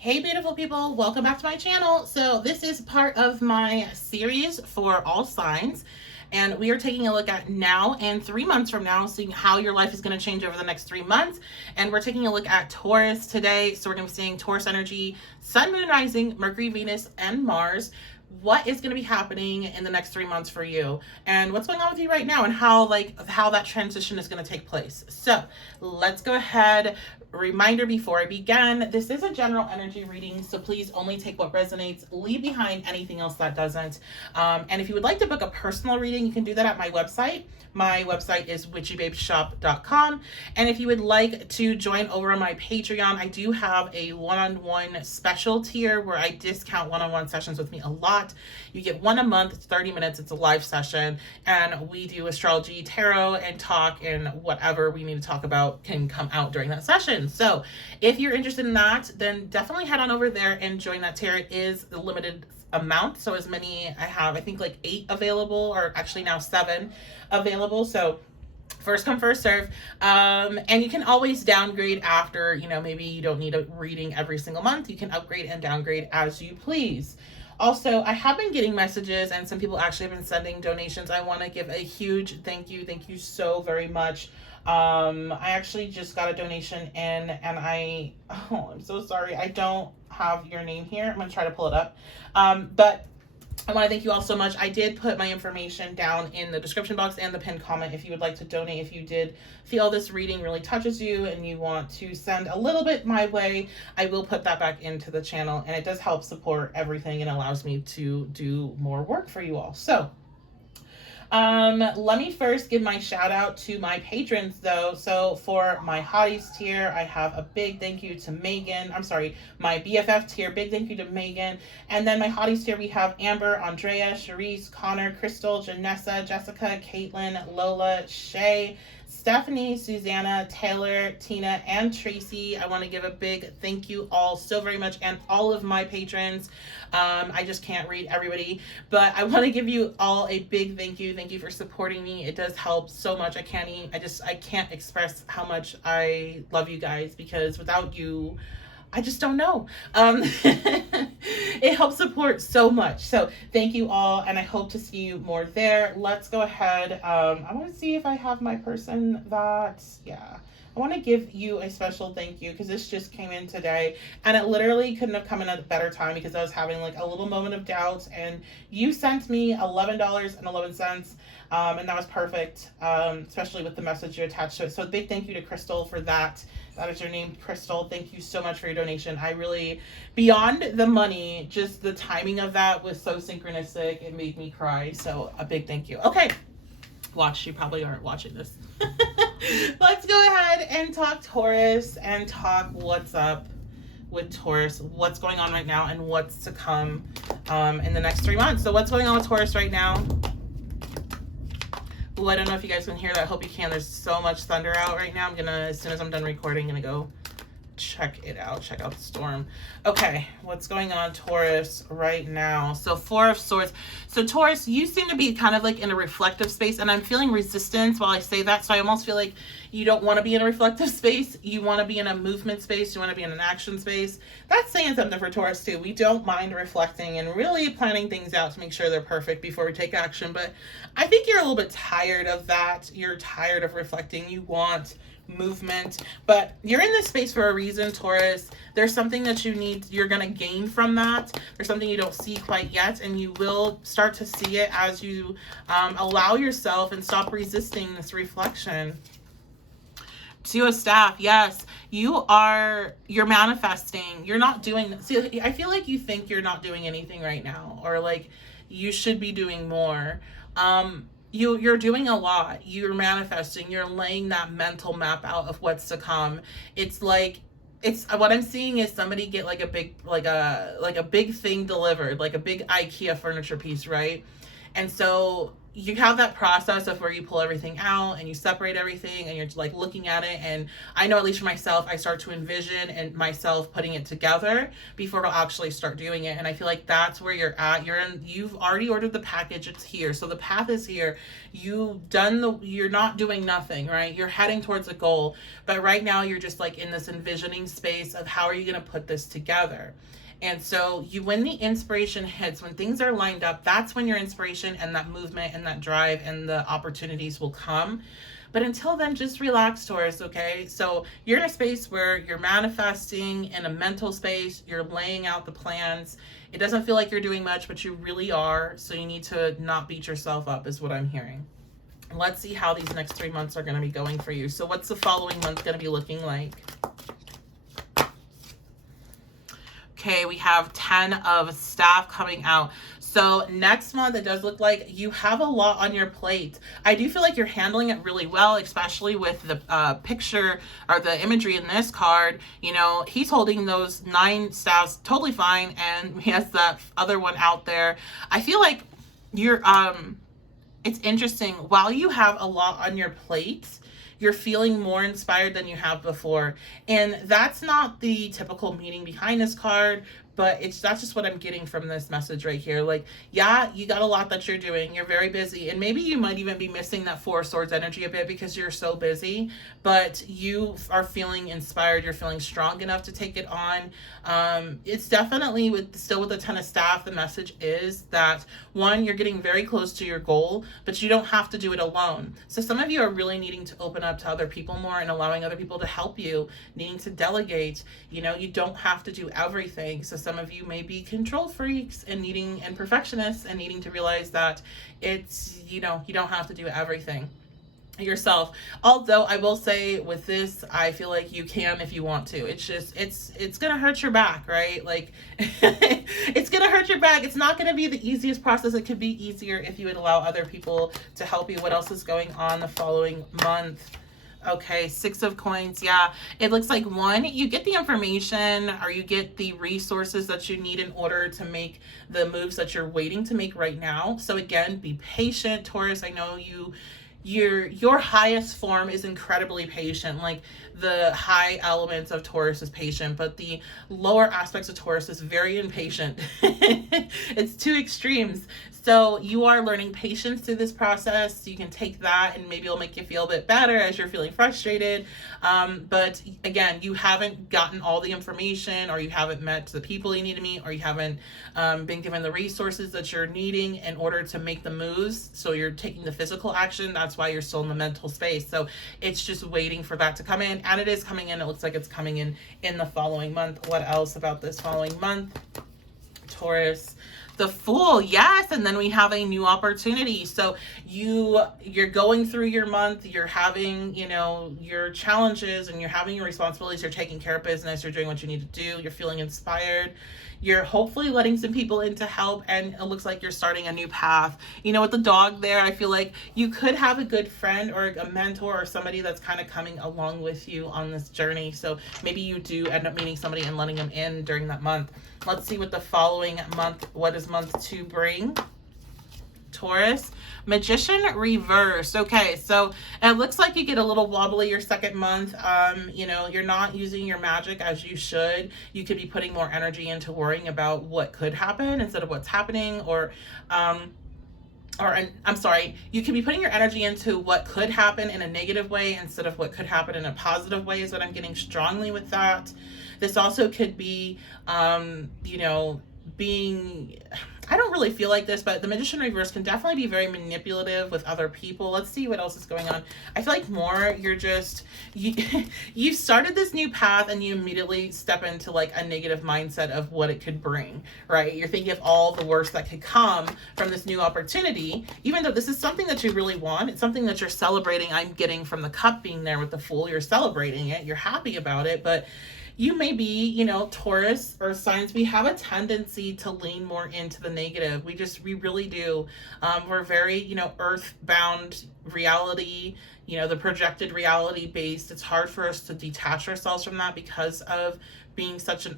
Hey beautiful people, welcome back to my channel. So this is part of my series for all signs, and we are taking a look at now and 3 months from now, seeing how your life is going to change over the next 3 months. And we're taking a look at Taurus today. So we're going to be seeing Taurus energy, Sun, Moon, Rising, Mercury, Venus, and Mars. What is going to be happening in the next 3 months for you, and what's going on with you right now, and how that transition is going to take place. So let's go ahead. Reminder before I begin, this is a general energy reading, so please only take what resonates, leave behind anything else that doesn't. And if you would like to book a personal reading, you can do that at my website. My website is witchybabeshop.com. And if you would like to join over on my Patreon, I do have a one-on-one special tier where I discount one-on-one sessions with me a lot. You get one a month, it's 30 minutes, it's a live session, and we do astrology, tarot, and talk, and whatever we need to talk about can come out during that session. So if you're interested in that, then definitely head on over there and join that tier. It is a limited amount, so as many I have, I think like 8 available, or actually now 7 available. So first come, first serve. And you can always downgrade after, maybe you don't need a reading every single month. You can upgrade and downgrade as you please. Also, I have been getting messages, and some people actually have been sending donations. I want to give a huge thank you. Thank you so very much. I actually just got a donation in, and I'm so sorry. I don't have your name here. I'm going to try to pull it up. But I want to thank you all so much. I did put my information down in the description box and the pinned comment if you would like to donate. If you did feel this reading really touches you and you want to send a little bit my way, I will put that back into the channel, and it does help support everything and allows me to do more work for you all. So let me first give my shout out to my patrons though. So for my hotties tier, I have a big thank you to Megan. I'm sorry, my BFF tier, big thank you to Megan. And then my hotties tier, we have Amber, Andrea, Charisse, Connor, Crystal, Janessa, Jessica, Caitlin, Lola, Shay, Stephanie, Susanna, Taylor, Tina, and Tracy. I want to give a big thank you all so very much, and all of my patrons. I just can't read everybody, but I want to give you all a big thank you. Thank you for supporting me. It does help so much. I can't express how much I love you guys, because without you, I just don't know. It helps support so much. So thank you all, and I hope to see you more there. Let's go ahead. I want to see if I have my person that, I want to give you a special thank you, because this just came in today, and it literally couldn't have come in at a better time, because I was having like a little moment of doubt, and you sent me $11.11. And that was perfect, especially with the message you attached to it. So a big thank you to Crystal for that. That is your name, Crystal. Thank you so much for your donation. I really, beyond the money, just the timing of that was so synchronistic. It made me cry. So a big thank you. Okay. Watch, you probably aren't watching this. Let's go ahead and talk Taurus, and talk what's up with Taurus, what's going on right now, and what's to come in the next 3 months. So what's going on with Taurus right now? Ooh, I don't know if you guys can hear that. I hope you can. There's so much thunder out right now. As soon as I'm done recording, I'm gonna go check it out. Check out the storm. Okay, what's going on, Taurus, right now? So 4 of Swords. So Taurus, you seem to be kind of like in a reflective space, and I'm feeling resistance while I say that. So I almost feel like you don't want to be in a reflective space. You want to be in a movement space. You want to be in an action space. That's saying something for Taurus too. We don't mind reflecting and really planning things out to make sure they're perfect before we take action. But I think you're a little bit tired of that. You're tired of reflecting. You want movement, but you're in this space for a reason, Taurus. There's something that you're going to gain from that. There's something you don't see quite yet, and you will start to see it as you allow yourself and stop resisting this reflection. 2 of Staff. Yes, you're manifesting. You're not doing, see, I feel like you think you're not doing anything right now, or like you should be doing more. You're doing a lot. You're manifesting. You're laying that mental map out of what's to come. It's what I'm seeing is somebody get like a big thing delivered, like a big IKEA furniture piece, right? And so you have that process of where you pull everything out and you separate everything and you're like looking at it. And I know, at least for myself, I start to envision and myself putting it together before I'll actually start doing it. And I feel like that's where you're at. You've already ordered the package. It's here. So the path is here. You're not doing nothing, right? You're heading towards a goal. But right now you're just like in this envisioning space of how are you going to put this together? And so when the inspiration hits, when things are lined up, that's when your inspiration and that movement and that drive and the opportunities will come. But until then, just relax, Taurus, okay? So you're in a space where you're manifesting in a mental space, you're laying out the plans. It doesn't feel like you're doing much, but you really are. So you need to not beat yourself up, is what I'm hearing. Let's see how these next 3 months are going to be going for you. So what's the following month going to be looking like? Okay, we have 10 of staff coming out. So next month, it does look like you have a lot on your plate. I do feel like you're handling it really well, especially with the picture or the imagery in this card. You know, he's holding those 9 staffs totally fine, and he has that other one out there. I feel like you're, it's interesting. While you have a lot on your plate, you're feeling more inspired than you have before. And that's not the typical meaning behind this card, but that's just what I'm getting from this message right here. Like, yeah, you got a lot that you're doing. You're very busy. And maybe you might even be missing that 4 of Swords energy a bit because you're so busy, but you are feeling inspired. You're feeling strong enough to take it on. It's definitely still with the 10 of staff, the message is that, one, you're getting very close to your goal, but you don't have to do it alone. So some of you are really needing to open up to other people more and allowing other people to help you, needing to delegate. You know, you don't have to do everything. So some of you may be control freaks and perfectionists and needing to realize that it's, you know, you don't have to do everything yourself. Although I will say with this, I feel like you can if you want to. It's just, it's gonna hurt your back, right? Like it's gonna hurt your back. It's not gonna be the easiest process. It could be easier if you would allow other people to help you. What else is going on the following month? Okay, 6 of coins. Yeah, it looks like, one, you get the information or you get the resources that you need in order to make the moves that you're waiting to make right now. So again, be patient, Taurus. I know your highest form is incredibly patient. Like, the high elements of Taurus is patient, but the lower aspects of Taurus is very impatient. It's 2 extremes. So you are learning patience through this process. You can take that and maybe it'll make you feel a bit better as you're feeling frustrated. But again, you haven't gotten all the information, or you haven't met the people you need to meet, or you haven't been given the resources that you're needing in order to make the moves. So you're taking the physical action. That's why you're still in the mental space. So it's just waiting for that to come in. And it is coming in. It looks like it's coming in the following month. What else about this following month? Taurus. The Fool, yes, and then we have a new opportunity. So you're going through your month, you're having, you know, your challenges and you're having your responsibilities, you're taking care of business, you're doing what you need to do, you're feeling inspired. You're hopefully letting some people in to help, and it looks like you're starting a new path. You know, with the dog there, I feel like you could have a good friend or a mentor or somebody that's kind of coming along with you on this journey. So maybe you do end up meeting somebody and letting them in during that month. Let's see what the following month, what does month 2 bring? Taurus. Magician reverse. Okay, so it looks like you get a little wobbly your second month. You know, you're not using your magic as you should. You could be putting more energy into worrying about what could happen instead of what's happening, I'm sorry, you could be putting your energy into what could happen in a negative way instead of what could happen in a positive way, is what I'm getting strongly with that. This also could be, you know, being, I don't really feel like this, but the Magician reverse can definitely be very manipulative with other people. Let's see what else is going on. I feel like more you're just, you started this new path and you immediately step into like a negative mindset of what it could bring, right? You're thinking of all the worst that could come from this new opportunity, even though this is something that you really want. It's something that you're celebrating. I'm getting from the cup being there with the Fool. You're celebrating it. You're happy about it, but you may be, you know, Taurus or signs, we have a tendency to lean more into the negative. We really do. We're very, you know, earthbound reality, you know, the projected reality based. It's hard for us to detach ourselves from that because of being such an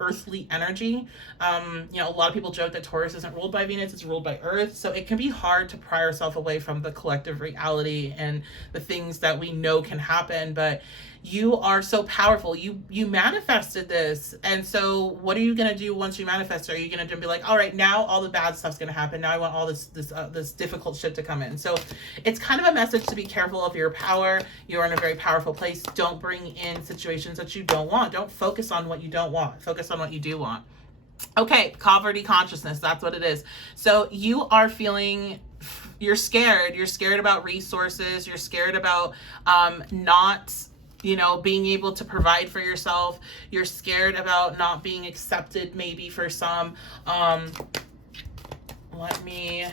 earthly energy. You know, a lot of people joke that Taurus isn't ruled by Venus, it's ruled by Earth. So it can be hard to pry ourselves away from the collective reality and the things that we know can happen. But you are so powerful. You manifested this. And so what are you going to do once you manifest? Are you going to be like, all right, now all the bad stuff's going to happen. Now I want all this difficult shit to come in. So it's kind of a message to be careful of your power. You're in a very powerful place. Don't bring in situations that you don't want. Don't focus on what you don't want. Focus on what you do want. Okay, poverty consciousness. That's what it is. So you are feeling, you're scared. You're scared about resources. You're scared about not, you know, being able to provide for yourself. You're scared about not being accepted maybe for some. Let me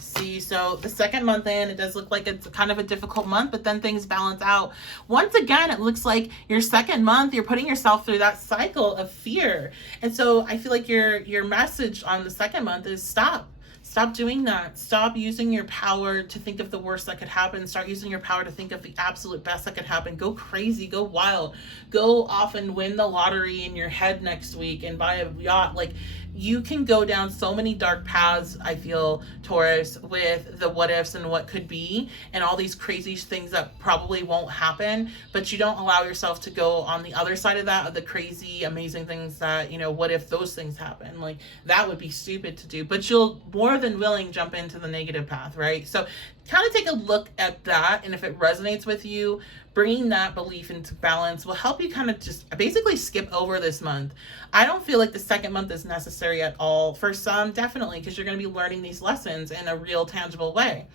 see. So the second month in, it does look like it's kind of a difficult month, but then things balance out. Once again, it looks like your second month, you're putting yourself through that cycle of fear. And so I feel like your message on the second month is stop. Stop doing that. Stop using your power to think of the worst that could happen. Start using your power to think of the absolute best that could happen. Go crazy, go wild, go off and win the lottery in your head next week and buy a yacht. Like, you can go down so many dark paths, I feel, Taurus, with the what ifs and what could be and all these crazy things that probably won't happen, but you don't allow yourself to go on the other side of that, of the crazy, amazing things that, you know, what if those things happen? Like, that would be stupid to do, but you'll more than willing jump into the negative path, right? So kind of take a look at that, and if it resonates with you, bringing that belief into balance will help you kind of just basically skip over this month. I don't feel like the second month is necessary at all. For some, definitely, because you're going to be learning these lessons in a real, tangible way.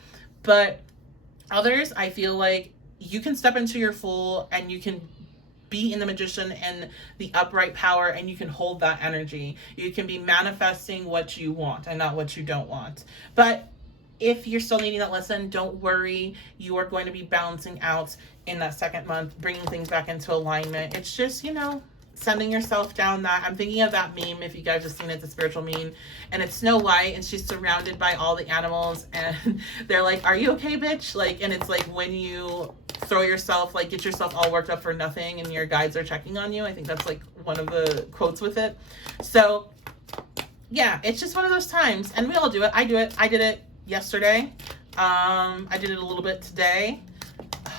But others, I feel like you can step into your full and you can be in the magician and the upright power, and you can hold that energy. You can be manifesting what you want and not what you don't want. But if you're still needing that lesson, don't worry. You are going to be balancing out in that second month, bringing things back into alignment. It's just, you know, sending yourself down that. I'm thinking of that meme, if you guys have seen it, it's a spiritual meme, and it's Snow White, and she's surrounded by all the animals, and they're like, are you okay, bitch? Like, and it's like when you throw yourself, like, get yourself all worked up for nothing, and your guides are checking on you. I think that's like one of the quotes with it. So yeah, it's just one of those times, and we all do it. I do it. I did it yesterday. I did it a little bit today.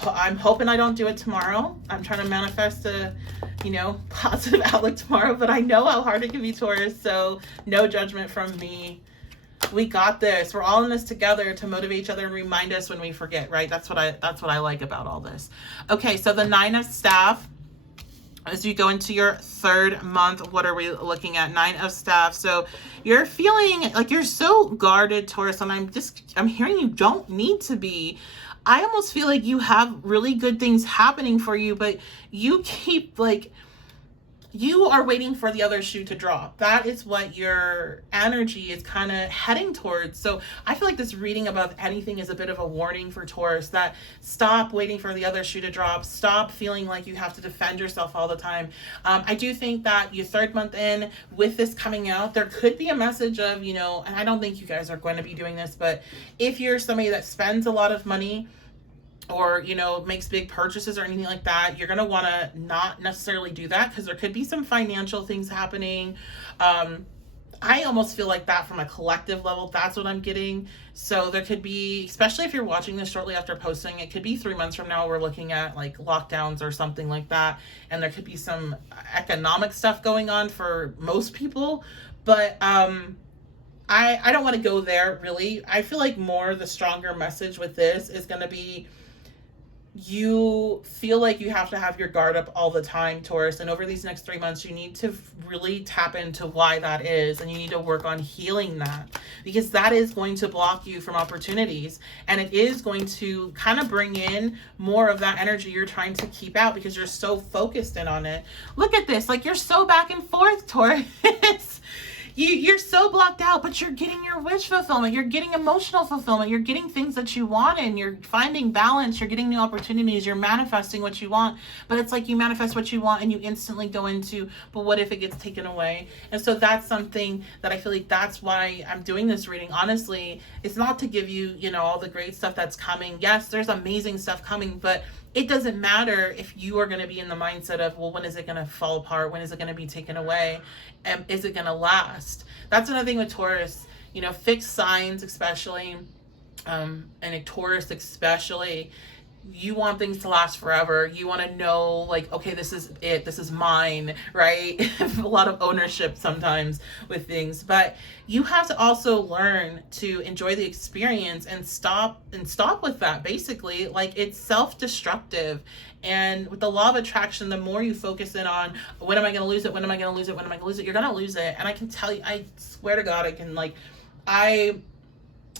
I'm hoping I don't do it tomorrow. I'm trying to manifest a, you know, positive outlook tomorrow, but I know how hard it can be, Taurus, so no judgment from me. We got this. We're all in this together to motivate each other and remind us when we forget, right? That's what I like about all this. Okay, so the Nine of Staff. As you go into your third month, what are we looking at? Nine of Staff. So you're feeling like you're so guarded, Taurus, and I'm hearing you don't need to be. I almost feel like you have really good things happening for you, but you keep, like, you are waiting for the other shoe to drop. That is what your energy is kind of heading towards. So I feel like this reading above anything is a bit of a warning for Taurus, that stop waiting for the other shoe to drop. Stop feeling like you have to defend yourself all the time. I do think that your third month in, with this coming out, there could be a message of, you know, and I don't think you guys are going to be doing this, but if you're somebody that spends a lot of money, or, you know, makes big purchases or anything like that, you're going to want to not necessarily do that, because there could be some financial things happening. I almost feel like that from a collective level, that's what I'm getting. So there could be, especially if you're watching this shortly after posting, it could be 3 months from now, we're looking at like lockdowns or something like that. And there could be some economic stuff going on for most people. But I don't want to go there, really. I feel like more the stronger message with this is going to be, you feel like you have to have your guard up all the time, Taurus, and over these next 3 months you need to really tap into why that is, and you need to work on healing that, because that is going to block you from opportunities, and it is going to kind of bring in more of that energy you're trying to keep out because you're so focused in on it. Look at this, like, you're so back and forth, Taurus. You're so blocked out, but you're getting your wish fulfillment. You're getting emotional fulfillment. You're getting things that you want, and you're finding balance. You're getting new opportunities. You're manifesting what you want. But it's like you manifest what you want and you instantly go into, but what if it gets taken away? And so that's something that I feel like that's why I'm doing this reading. Honestly, it's not to give you, you know, all the great stuff that's coming. Yes, there's amazing stuff coming, but it doesn't matter if you are going to be in the mindset of, well, when is it going to fall apart? When is it going to be taken away? And is it going to last? That's another thing with Taurus, you know, fixed signs, especially, and a Taurus especially, you want things to last forever. You want to know, like, okay, this is it. This is mine, right? A lot of ownership sometimes with things, but you have to also learn to enjoy the experience and stop with that. Basically, like, it's self-destructive. And with the law of attraction, the more you focus in on, when am I going to lose it? When am I going to lose it? When am I going to lose it? You're going to lose it. And I can tell you, I swear to God,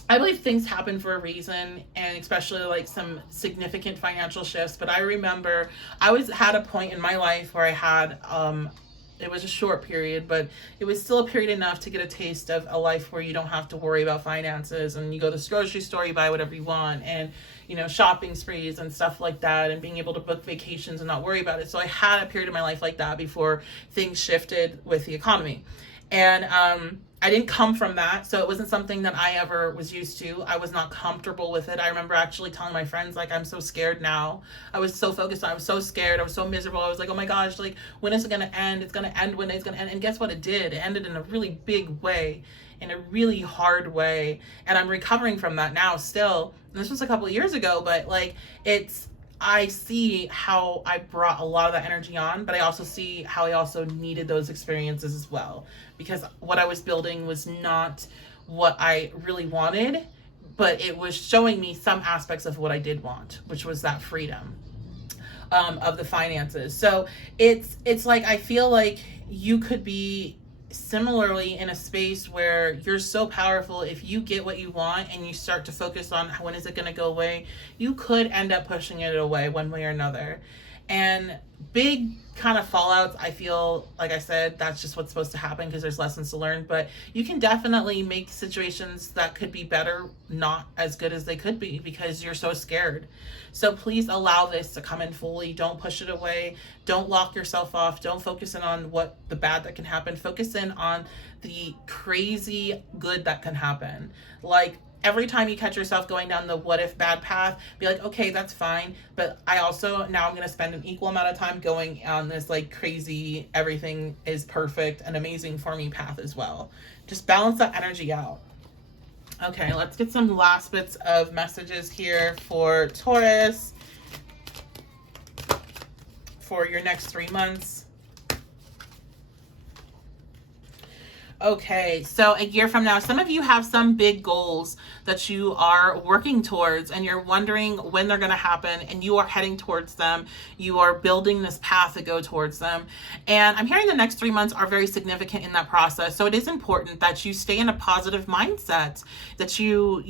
I believe things happen for a reason, and especially like some significant financial shifts. But I remember I had a point in my life where I had, it was a short period, but it was still a period enough to get a taste of a life where you don't have to worry about finances, and you go to the grocery store, you buy whatever you want, and, you know, shopping sprees and stuff like that, and being able to book vacations and not worry about it. So I had a period of my life like that before things shifted with the economy. And, I didn't come from that, so it wasn't something that I ever was used to. I was not comfortable with it. I remember actually telling my friends, like, I'm so scared now. I was so focused on, I was so scared, I was so miserable. I was like, oh my gosh, like, when is it gonna end? It's gonna end when it's gonna end. And guess what? It did. It ended in a really big way, in a really hard way. And I'm recovering from that now still. And this was a couple of years ago, but like, I see how I brought a lot of that energy on, but I also see how I also needed those experiences as well, because what I was building was not what I really wanted, but it was showing me some aspects of what I did want, which was that freedom of the finances. So it's like, I feel like you could be similarly in a space where you're so powerful. If you get what you want and you start to focus on when is it going to go away, you could end up pushing it away one way or another. And big kind of fallouts, I feel, like I said, that's just what's supposed to happen because there's lessons to learn. But you can definitely make situations that could be better not as good as they could be because you're so scared. So please allow this to come in fully. Don't push it away. Don't lock yourself off. Don't focus in on what the bad that can happen. Focus in on the crazy good that can happen. Like, every time you catch yourself going down the what if bad path, be like, okay, that's fine. But I also, now I'm going to spend an equal amount of time going on this like crazy, everything is perfect and amazing for me path as well. Just balance that energy out. Okay, let's get some last bits of messages here for Taurus for your next 3 months. Okay, so a year from now, some of you have some big goals that you are working towards and you're wondering when they're going to happen, and you are heading towards them. You are building this path to go towards them. And I'm hearing the next 3 months are very significant in that process. So it is important that you stay in a positive mindset, that you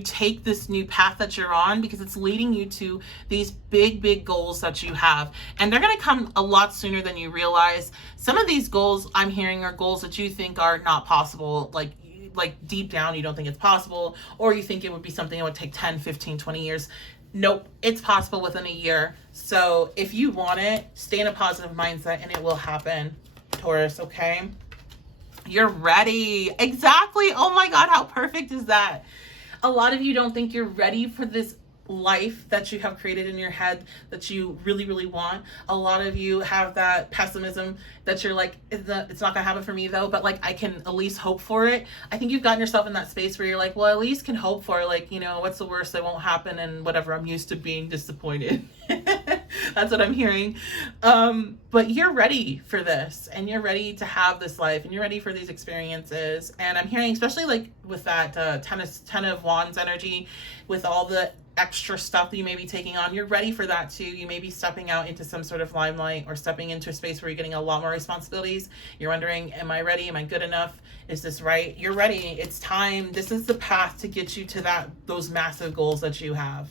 take this new path that you're on, because it's leading you to these big goals that you have. And they're going to come a lot sooner than you realize. Some of these goals I'm hearing are goals that you think are not possible, like deep down you don't think it's possible, or you think it would be something that would take 10, 15, 20 years. Nope, it's possible within a year. So if you want it, stay in a positive mindset and it will happen, Taurus, okay? You're ready. Exactly. Oh my God, how perfect is that? A lot of you don't think you're ready for this life that you have created in your head that you really want. A lot of you have that pessimism that you're like, it's not gonna happen for me though, but like, I can at least hope for it. I think you've gotten yourself in that space where you're like, well, at least can hope for, like, what's the worst that won't happen, and whatever, I'm used to being disappointed. That's what I'm hearing. But you're ready for this, and you're ready to have this life, and you're ready for these experiences. And I'm hearing, especially like with that 10 of Wands energy, with all the extra stuff that you may be taking on, you're ready for that too. You may be stepping out into some sort of limelight or stepping into a space where you're getting a lot more responsibilities. You're wondering, am I ready? Am I good enough? Is this right? You're ready. It's time. This is the path to get you to those massive goals that you have.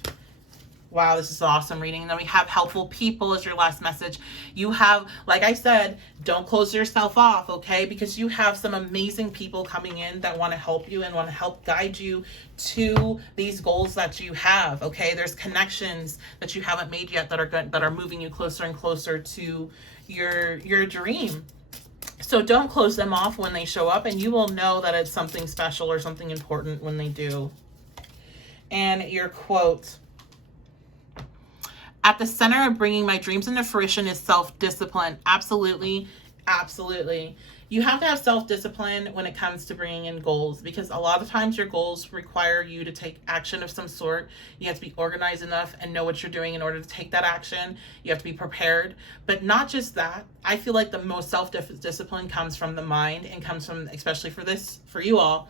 Wow, this is an awesome reading. Then we have helpful people as your last message. You have, like I said, don't close yourself off, okay? Because you have some amazing people coming in that want to help you and want to help guide you to these goals that you have, okay? There's connections that you haven't made yet that are moving you closer and closer to your dream. So don't close them off when they show up, and you will know that it's something special or something important when they do. And your quote: At the center of bringing my dreams into fruition is self-discipline. Absolutely. Absolutely. You have to have self-discipline when it comes to bringing in goals, because a lot of times your goals require you to take action of some sort. You have to be organized enough and know what you're doing in order to take that action. You have to be prepared. But not just that. I feel like the most self-discipline comes from the mind, and comes from, especially for you all,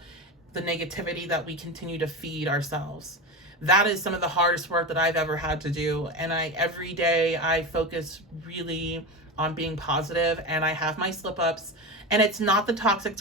the negativity that we continue to feed ourselves. That is some of the hardest work that I've ever had to do. And every day I focus really on being positive, and I have my slip ups, and it's not the toxic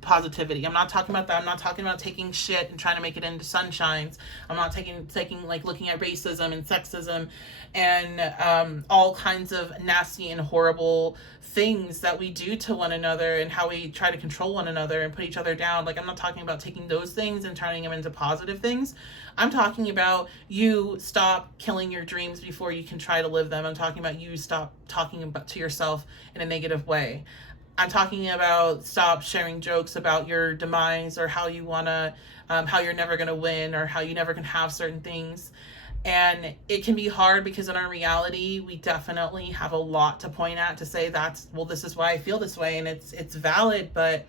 positivity. I'm not talking about that. I'm not talking about taking shit and trying to make it into sunshines. I'm not taking like looking at racism and sexism and all kinds of nasty and horrible things that we do to one another, and how we try to control one another and put each other down. Like, I'm not talking about taking those things and turning them into positive things. I'm talking about you stop killing your dreams before you can try to live them. I'm talking about you stop talking about to yourself in a negative way. I'm talking about stop sharing jokes about your demise, or how you wanna, how you're never gonna win, or how you never can have certain things. And it can be hard, because in our reality, we definitely have a lot to point at to say this is why I feel this way, and it's valid. But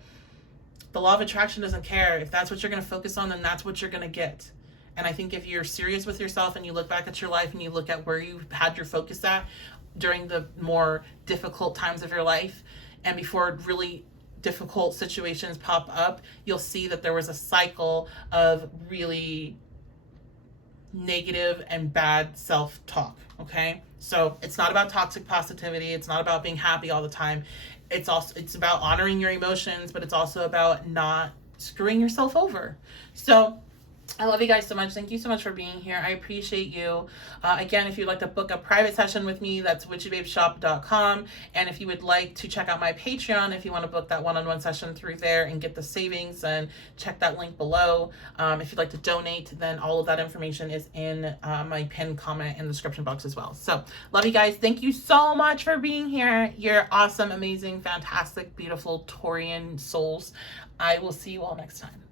the law of attraction doesn't care. If that's what you're gonna focus on, then that's what you're gonna get. And I think if you're serious with yourself and you look back at your life and you look at where you had your focus at during the more difficult times of your life, and before really difficult situations pop up, you'll see that there was a cycle of really negative and bad self-talk. Okay, so it's not about toxic positivity. It's not about being happy all the time. It's about honoring your emotions, but it's also about not screwing yourself over. So I love you guys so much. Thank you so much for being here. I appreciate you. Again, if you'd like to book a private session with me, that's witchybabeshop.com. And if you would like to check out my Patreon, if you want to book that one-on-one session through there and get the savings, then check that link below. If you'd like to donate, then all of that information is in my pinned comment in the description box as well. So love you guys. Thank you so much for being here. You're awesome, amazing, fantastic, beautiful Taurian souls. I will see you all next time.